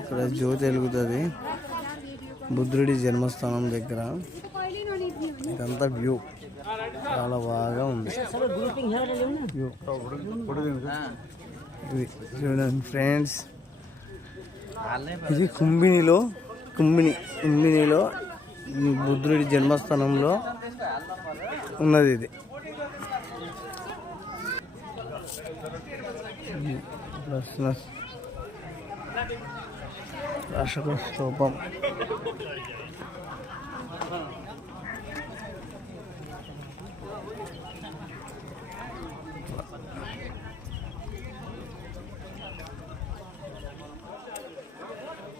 ఇక్కడ జ్యోతి వెలుగుతుంది బుద్ధుడి జన్మస్థానం దగ్గర. ఇదంతా వ్యూ చాలా బాగా ఉంది. చూడండి ఫ్రెండ్స్, ఇది కుంభినిలో బుద్ధుడి జన్మస్థానంలో ఉన్నది. ఇది అశోక స్తూపం.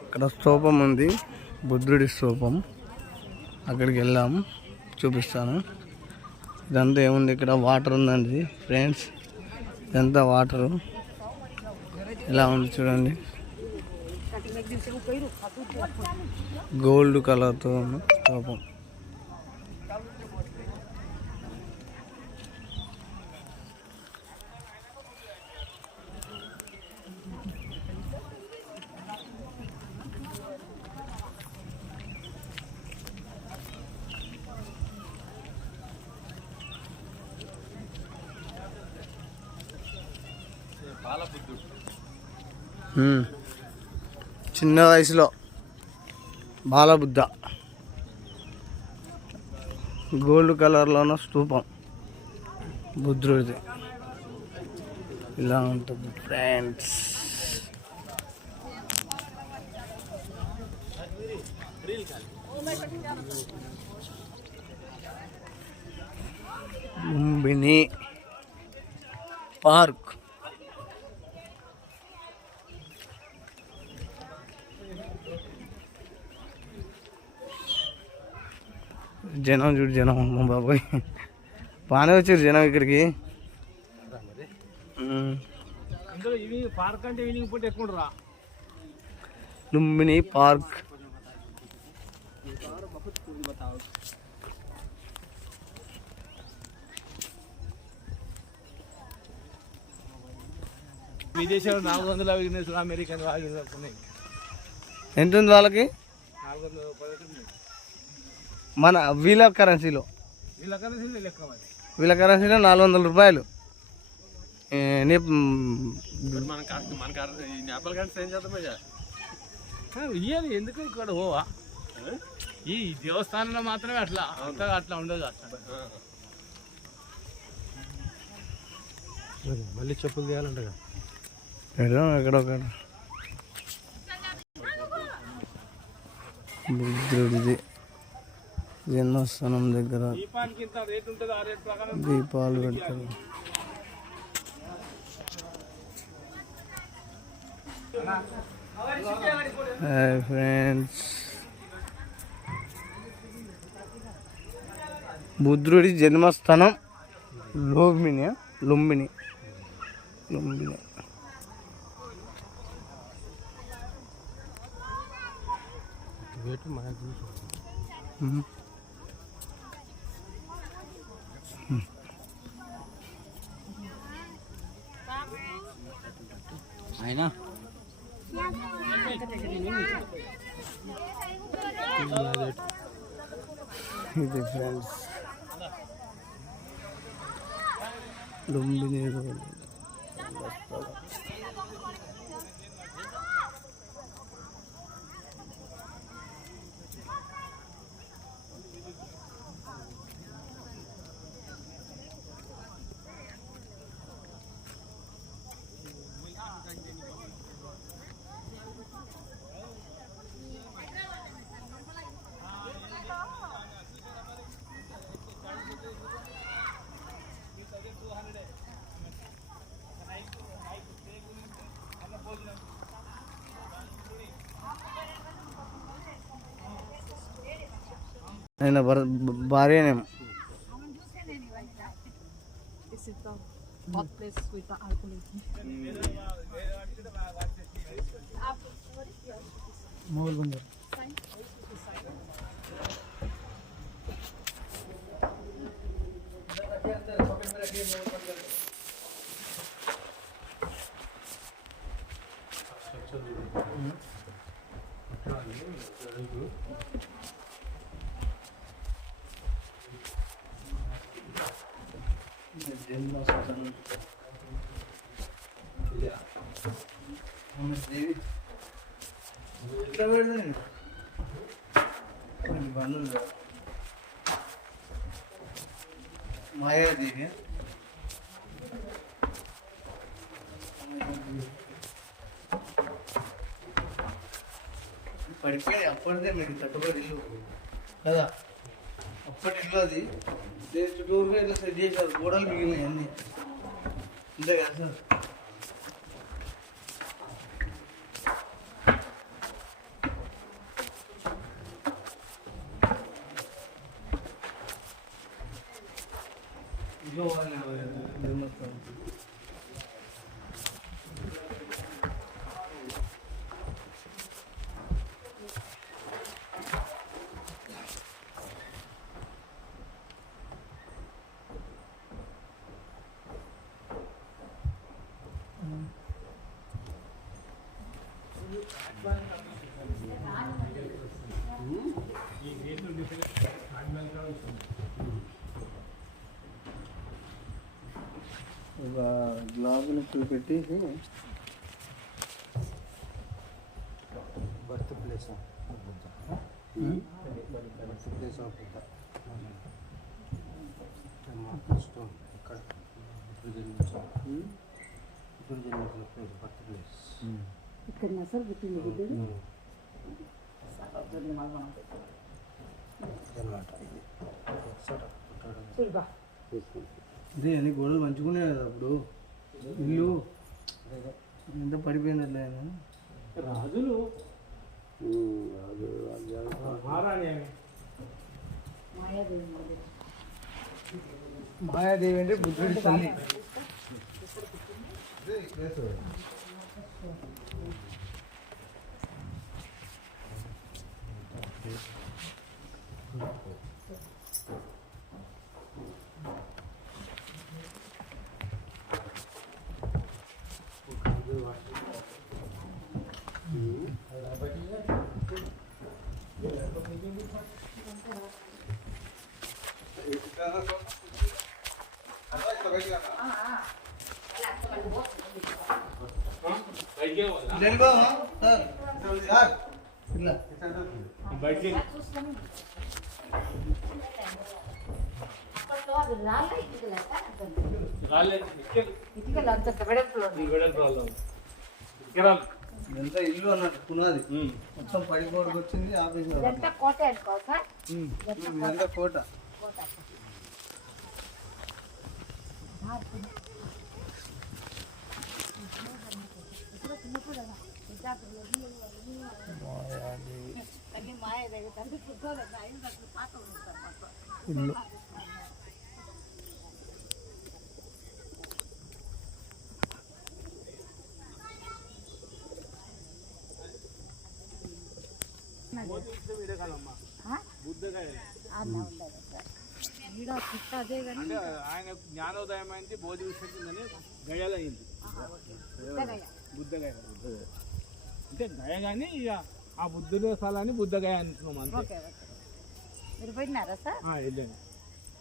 ఇక్కడ స్తూపం ఉంది, బుద్ధుడి స్తూపం. అక్కడికి వెళ్ళాం, చూపిస్తాను. ఇదంతా ఏముంది, ఇక్కడ వాటర్ ఉందండి ఫ్రెండ్స్. ఇదంతా వాటరు ఎలా ఉంది చూడండి. గోల్డ్ కలర్తో ఉన్న స్తూపం. చిన్న వయసులో బాలబుద్ధ, గోల్డ్ కలర్లో ఉన్న స్తూపం బుద్ధుడిది. ఇలా ఉంటుంది ఫ్రెండ్స్. లుంబిని పార్క్. జనం చూడు, జనం అమ్మ బాబాయ్ బాగానే వచ్చారు జనం ఇక్కడికి. లుంబిని పార్క్. విదేశాలు 400 అమెరికన్ ఎంత ఉంది వాళ్ళకి? మన వీళ్ళ కరెన్సీలో 400 రూపాయలు. ఇయ్యాలి ఎందుకు ఇక్కడ పోవా? ఈ దేవస్థానంలో మాత్రమే అట్లా అంతగా అట్లా ఉండదు. మళ్ళీ చెప్పులు తీయాలంట ఎక్కడో బుద్ధుడిది జన్మస్థానం దగ్గర దీపాలు పెడతారు. హాయ్ ఫ్రెండ్స్, బుద్ధుడి జన్మస్థానం లుంబిని. అయినా ఇది ఫ్రెండ్స్ లుంబిని రోడ్. ఆయన భార్యనేమో. జన్మస్థానం దేవి ఎట్లా పెడతాను బండ్లు మాయాదేవి పడిపోయి అప్పటిదే మీకు తట్టుబడి ఇల్లు కదా అప్పటి ఇల్లు అది చుట్టూరుగా ఇట్లా సెట్ చేశారు గోడలు మిగిలినాయి అన్నీ అంతే కదా సార్ ఒక గ్లాసులు చూపెట్టి birth place of Buddha birth place of Buddha stone ఇక్కడ ఇప్పుడు జన్మించిన ప్లేస్ బర్త్ ప్లేస్ ఇక్కడ అసలు పుట్టింది బుద్ధుడు అనమాట ఇది చూడబా అదే అన్ని గోడలు మంచుకున్నాయి కదా అప్పుడు ఇల్లు ఎంత పడిపోయింది అట్లా రాజులు మాయాదేవి అంటే బుద్ధుడి తల్లి ఇటుకలు అంత వెడల్పులో ఇదంతా ఇల్లు అన్నట్టు పునాది మొత్తం పడిపోవడానికి వచ్చింది ఆఫీస్ ఇదంతా కోట అనుకో సార్ ఇదంతా కోట ఇల్లు అంటే ఆయన జ్ఞానోదయం అయింది బోధి విశ్వసిందని గయాలయ్యింది బుద్ధగయ అంటే గయ కానీ ఇక ఆ బుద్ధుడి స్థలాన్ని బుద్ధగయ అంటున్నాం అంతే. మీరు పోయినారా సార్? వెళ్ళాను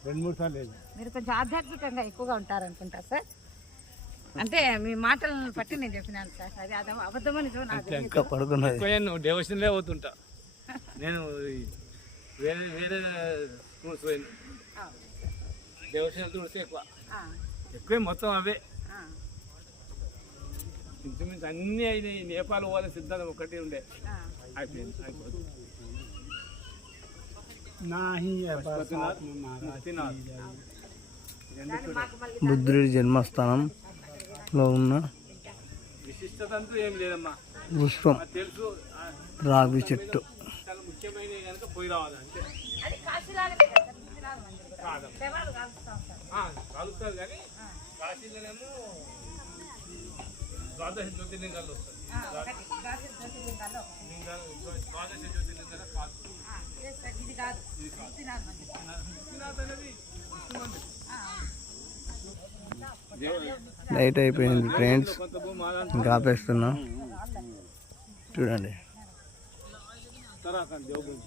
2-3 సార్లు వెళ్ళాను. మీరు కొంచెం ఆధ్యాత్మికంగా ఎక్కువగా ఉంటారనుకుంటా సార్. అంటే మీ మాటలను బట్టి నేను చెప్పినాను సార్. అది అబద్ధమని నువ్వు డెవోషన్లే అవుతుంటా. నేను వేరే వేరే స్కూల్స్ పోయినా డెవోషనల్ టూర్స్ ఎక్కువ మొత్తం అవే ఇంచుమించు అన్నీ అయినాయి. నేపాల్ పోవాలని సిద్ధాంతం ఒకటి ఉండే అయిపోయింది. బుద్ధుడి జన్మస్థానంలో ఉన్న విశిష్టత అంటూ ఏం లేదమ్మా. పుష్పం తెలుసు రావి చెట్టు చాలా ముఖ్యమైనవి కనుక పోయి రావాలి అంటే కలుస్తారు కానీ కాశీలోనేమో ద్వాదశ జ్యోతిర్లింగాలు వస్తాయి. ద్వాదశ జ్యోతిర్లింగాలు కాదు. లైట్ అయిపోయింది ఫ్రెండ్స్, ఇంకా ఆపేస్తున్నా. చూడండి. ఉత్తరాఖండ్ దేవగంజ్